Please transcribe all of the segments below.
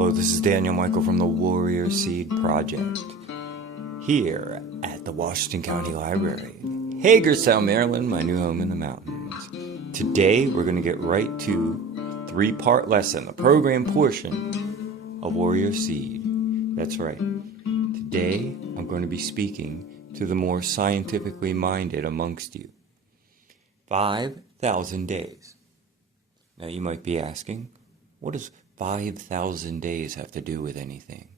Hello, this is Daniel Michael from the Warrior Seed Project, here at the Washington County Library, Hagerstown, Maryland, my new home in the mountains. Today, we're going to get right to three-part lesson, the program portion of Warrior Seed. That's right. Today, I'm going to be speaking to the more scientifically minded amongst you. 5,000 days. Now, you might be asking, what does 5,000 days have to do with anything?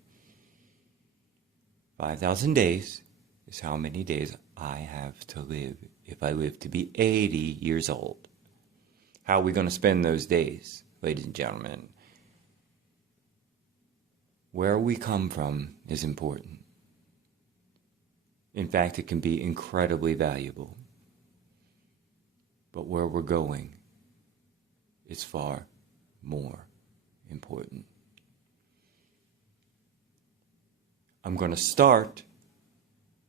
5,000 days is how many days I have to live if I live to be 80 years old. How are we going to spend those days, ladies and gentlemen? Where we come from is important. In fact, it can be incredibly valuable. But where we're going is far more important. I'm going to start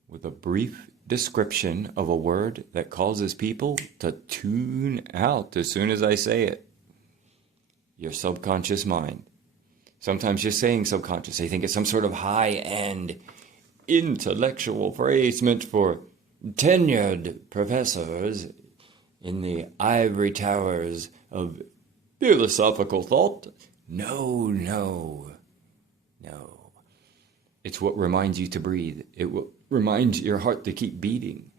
with a brief description of a word that causes people to tune out as soon as I say it. Your subconscious mind. Sometimes just saying subconscious, they think it's some sort of high-end intellectual phrase meant for tenured professors in the ivory towers of philosophical thought. No. It's what reminds you to breathe. It will remind your heart to keep beating.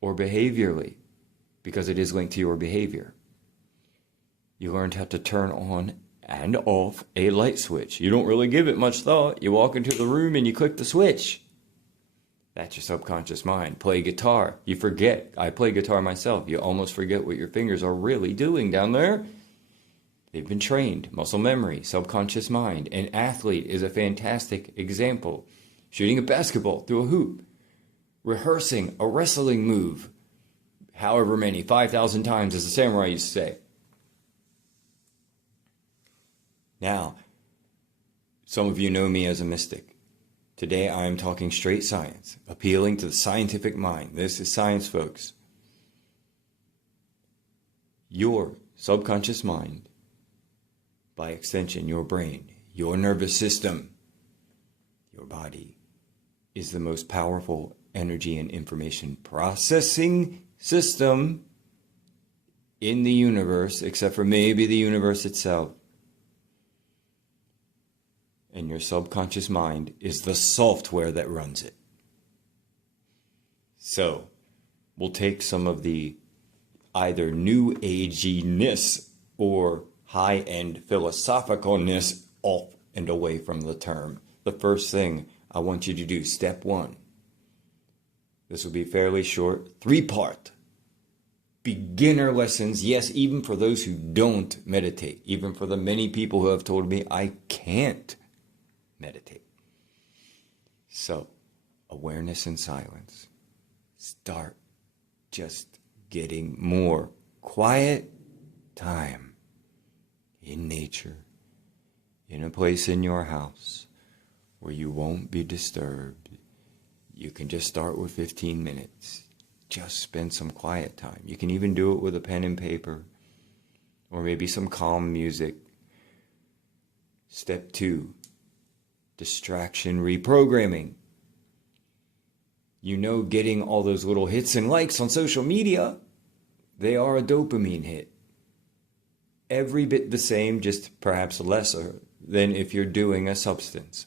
Or behaviorally, because it is linked to your behavior. You learned how to turn on and off a light switch. You don't really give it much thought. You walk into the room and you click the switch. That's your subconscious mind. Play guitar. You forget. I play guitar myself. You almost forget what your fingers are really doing down there. They've been trained. Muscle memory, subconscious mind. An athlete is a fantastic example. Shooting a basketball through a hoop. Rehearsing a wrestling move. However many, 5,000 times, as the samurai used to say. Now, some of you know me as a mystic. Today I am talking straight science, appealing to the scientific mind. This is science, folks. Your subconscious mind, by extension, your brain, your nervous system, your body, is the most powerful energy and information processing system in the universe, except for maybe the universe itself. And your subconscious mind is the software that runs it. So, we'll take some of the either new aginess or high-end philosophicalness off and away from the term. The first thing I want you to do, step one. This will be fairly short, three-part. Beginner lessons, yes, even for those who don't meditate, even for the many people who have told me I can't meditate. So, awareness and silence. Start just getting more quiet time in nature, in a place in your house where you won't be disturbed. You can just start with 15 minutes. Just spend some quiet time. You can even do it with a pen and paper or maybe some calm music. Step 2. Distraction reprogramming. You know, getting all those little hits and likes on social media, they are a dopamine hit. Every bit the same, just perhaps lesser than if you're doing a substance.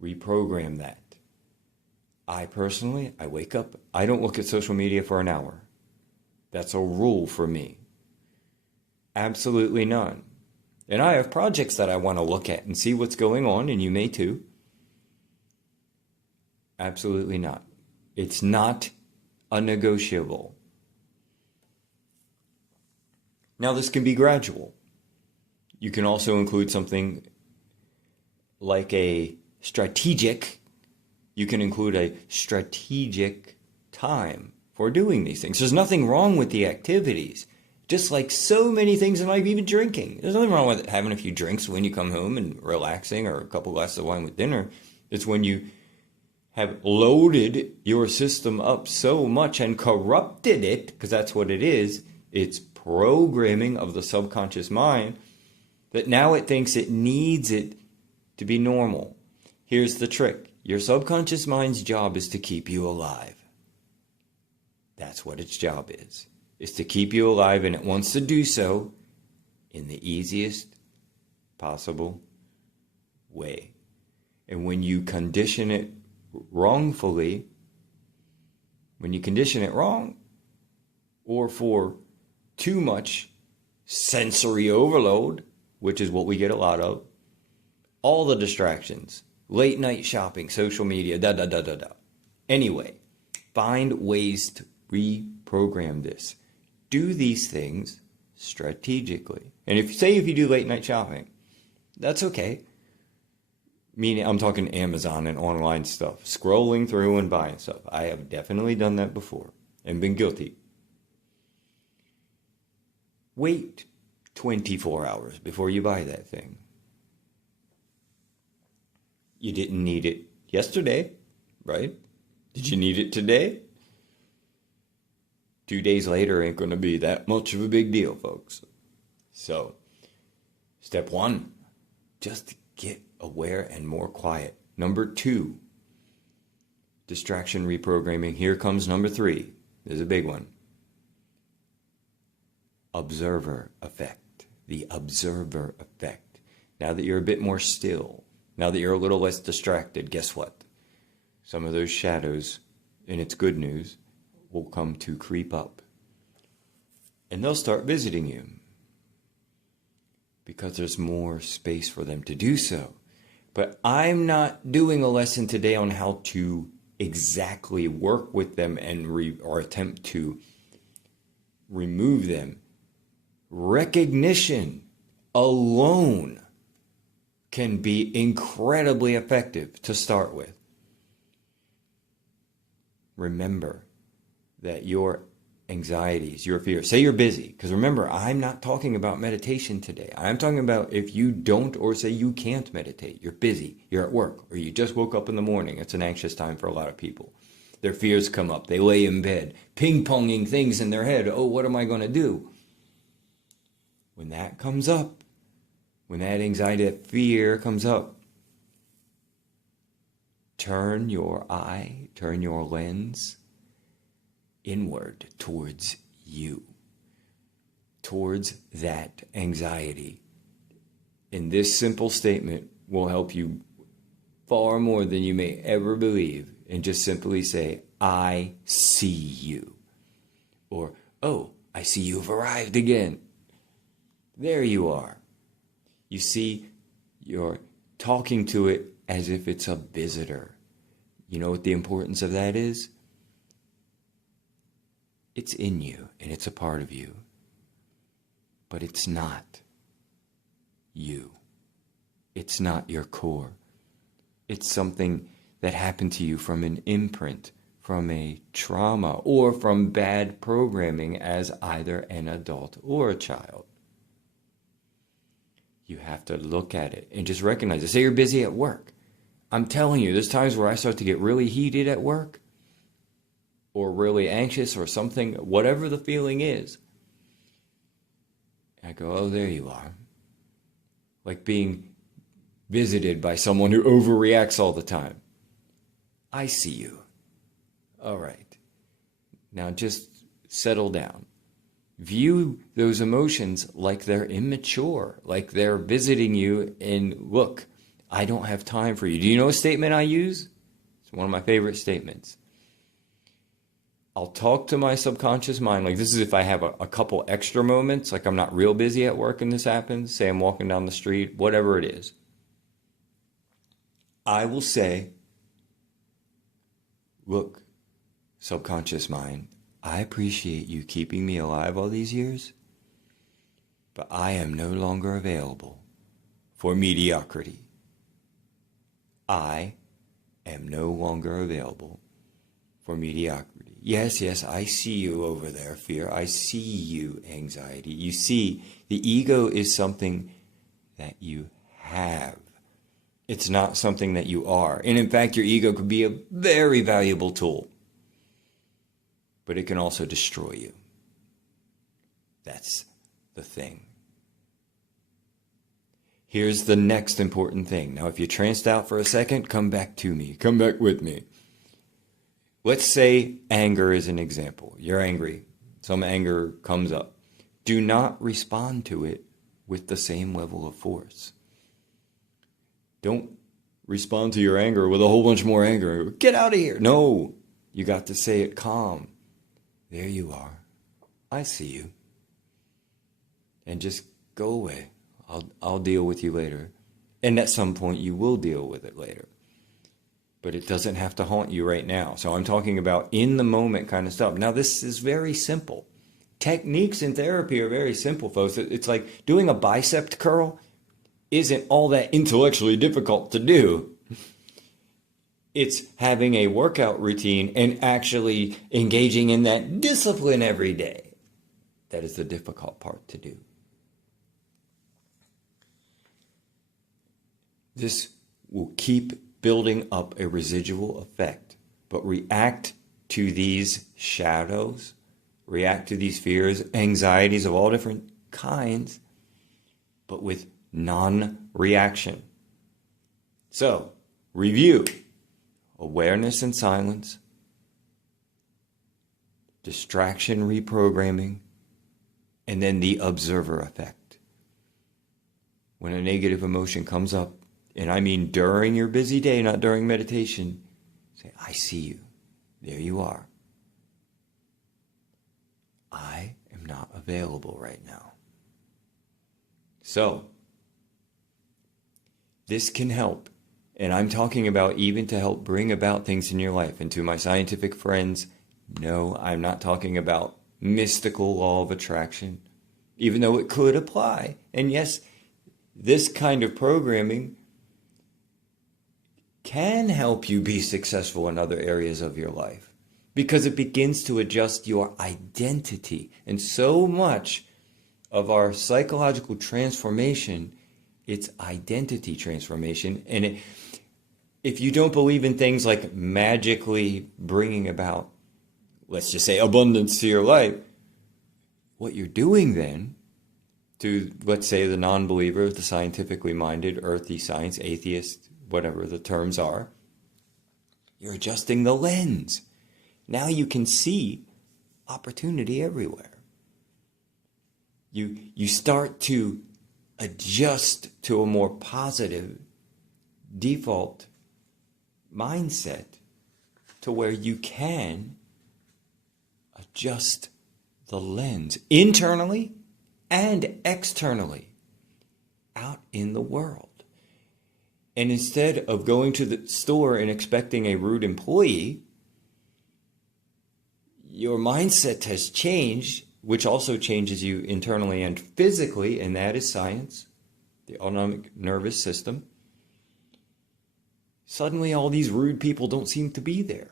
Reprogram that. I personally, I wake up, I don't look at social media for an hour. That's a rule for me. Absolutely none. And I have projects that I want to look at and see what's going on, and you may too. Absolutely not. It's not a negotiable. Now, this can be gradual. You can also include something like a strategic. You can include a strategic time for doing these things. There's nothing wrong with the activities. Just like so many things in life, even drinking. There's nothing wrong with having a few drinks when you come home and relaxing, or a couple glasses of wine with dinner. It's when you have loaded your system up so much and corrupted it, because that's what it is. It's programming of the subconscious mind that now it thinks it needs it to be normal. Here's the trick. Your subconscious mind's job is to keep you alive. That's what its job is to keep you alive, and it wants to do so in the easiest possible way. And when you condition it wrongfully, when you condition it wrong, or for too much sensory overload, which is what we get a lot of, all the distractions, late night shopping, social media, Anyway, find ways to reprogram this. Do these things strategically. And if you do late night shopping, that's okay. Meaning, I'm talking Amazon and online stuff, scrolling through and buying stuff. I have definitely done that before and been guilty. Wait 24 hours before you buy that thing. You didn't need it yesterday, right? Did you need it today? 2 days later ain't going to be that much of a big deal, folks. So, step 1, just get aware and more quiet. Number 2, distraction reprogramming. Here comes number 3. There's a big one. Observer effect. The observer effect. Now that you're a bit more still, now that you're a little less distracted, guess what? Some of those shadows, and it's good news, will come to creep up. And they'll start visiting you because there's more space for them to do so. But I'm not doing a lesson today on how to exactly work with them and or attempt to remove them. Recognition alone can be incredibly effective to start with. Remember that your anxieties, your fears, say you're busy, because remember, I'm not talking about meditation today. I'm talking about if you don't, or say you can't meditate, you're busy, you're at work, or you just woke up in the morning. It's an anxious time for a lot of people. Their fears come up. They lay in bed, ping-ponging things in their head. Oh, what am I going to do? When that comes up, when that anxiety, that fear comes up, turn your eye, turn your lens inward towards you, towards that anxiety. And this simple statement will help you far more than you may ever believe. And just simply say, I see you. Or, oh, I see you've arrived again. There you are. You see, you're talking to it as if it's a visitor. You know what the importance of that is? It's in you, and it's a part of you. But it's not you. It's not your core. It's something that happened to you from an imprint, from a trauma, or from bad programming as either an adult or a child. You have to look at it and just recognize it. Say you're busy at work. I'm telling you, there's times where I start to get really heated at work, or really anxious, or something, whatever the feeling is. I go, oh, there you are. Like being visited by someone who overreacts all the time. I see you. All right. Now just settle down. View those emotions like they're immature, like they're visiting you, and look, I don't have time for you. Do you know a statement I use? It's one of my favorite statements. I'll talk to my subconscious mind, like this is if I have a couple extra moments, like I'm not real busy at work and this happens, say I'm walking down the street, whatever it is. I will say, look, subconscious mind, I appreciate you keeping me alive all these years, but I am no longer available for mediocrity. I am no longer available for mediocrity. Yes, I see you over there, fear. I see you, anxiety. You see, the ego is something that you have. It's not something that you are. And in fact, your ego could be a very valuable tool, but it can also destroy you. That's the thing. Here's the next important thing. Now, if you tranced out for a second, come back to me. Come back with me. Let's say anger is an example. You're angry. Some anger comes up. Do not respond to it with the same level of force. Don't respond to your anger with a whole bunch more anger. Get out of here. No, you got to say it calm. There you are. I see you. And just go away. I'll deal with you later. And at some point you will deal with it later. But it doesn't have to haunt you right now. So I'm talking about in the moment kind of stuff. Now this is very simple. Techniques in therapy are very simple, folks. It's like doing a bicep curl isn't all that intellectually difficult to do. It's having a workout routine and actually engaging in that discipline every day. That is the difficult part to do. This will keep building up a residual effect, but react to these shadows, react to these fears, anxieties of all different kinds, but with non-reaction. So, review: awareness and silence, distraction reprogramming, and then the observer effect. When a negative emotion comes up, and I mean during your busy day, not during meditation, say, I see you. There you are. I am not available right now. So, this can help. And I'm talking about even to help bring about things in your life. And to my scientific friends, no, I'm not talking about mystical law of attraction, even though it could apply. And yes, this kind of programming can help you be successful in other areas of your life because it begins to adjust your identity. And so much of our psychological transformation, it's identity transformation. And if you don't believe in things like magically bringing about, let's just say, abundance to your life, what you're doing then, to, let's say, the non-believer, the scientifically minded, earthy science, atheist, whatever the terms are, you're adjusting the lens. Now you can see opportunity everywhere. You start to adjust to a more positive default mindset to where you can adjust the lens internally and externally out in the world. And instead of going to the store and expecting a rude employee, your mindset has changed, which also changes you internally and physically, and that is science, the autonomic nervous system. Suddenly all these rude people don't seem to be there.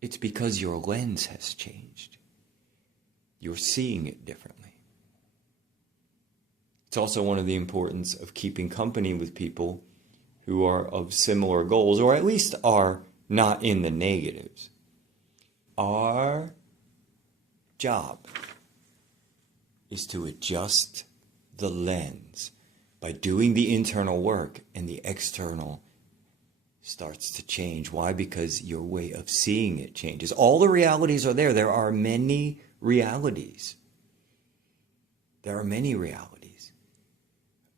It's because your lens has changed. You're seeing it differently. It's also one of the importance of keeping company with people who are of similar goals, or at least are not in the negatives. Our job is to adjust the lens by doing the internal work, and the external starts to change. Why? Because your way of seeing it changes. All the realities are there. There are many realities. There are many realities.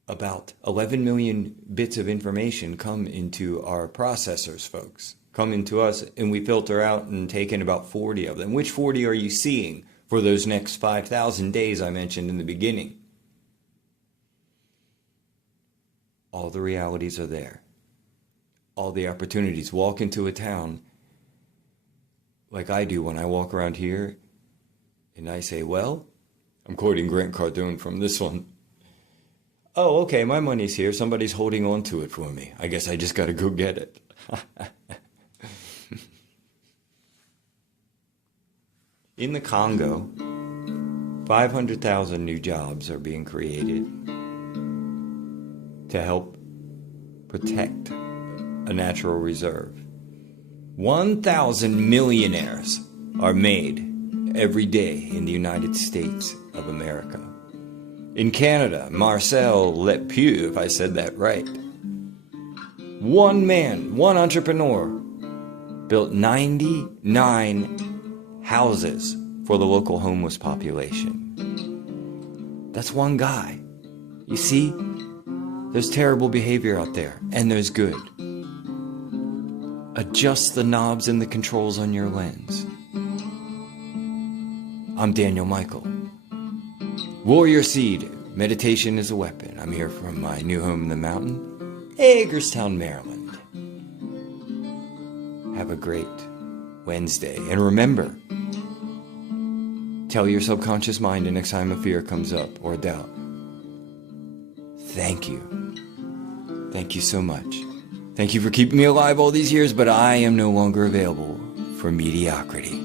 About 11 million bits of information come into our processors, folks. Come into us, and we filter out and take in about 40 of them. Which 40 are you seeing for those next 5,000 days I mentioned in the beginning? All the realities are there. All the opportunities. Walk into a town like I do when I walk around here, and I say, well, I'm quoting Grant Cardone from this one. Oh, okay, my money's here. Somebody's holding on to it for me. I guess I just got to go get it. In the Congo, 500,000 new jobs are being created to help protect a natural reserve. 1,000 millionaires are made every day in the United States of America. In Canada, Marcel Lepieux, if I said that right. One man, one entrepreneur, built 99 houses for the local homeless population. That's one guy. You see, there's terrible behavior out there, and there's good. Adjust the knobs and the controls on your lens. I'm Daniel Michael. Warrior Seed, meditation is a weapon. I'm here from my new home in the mountain, Hagerstown, Maryland. Have a great Wednesday. And remember, tell your subconscious mind the next time a fear comes up or a doubt, thank you. Thank you so much. Thank you for keeping me alive all these years, but I am no longer available for mediocrity.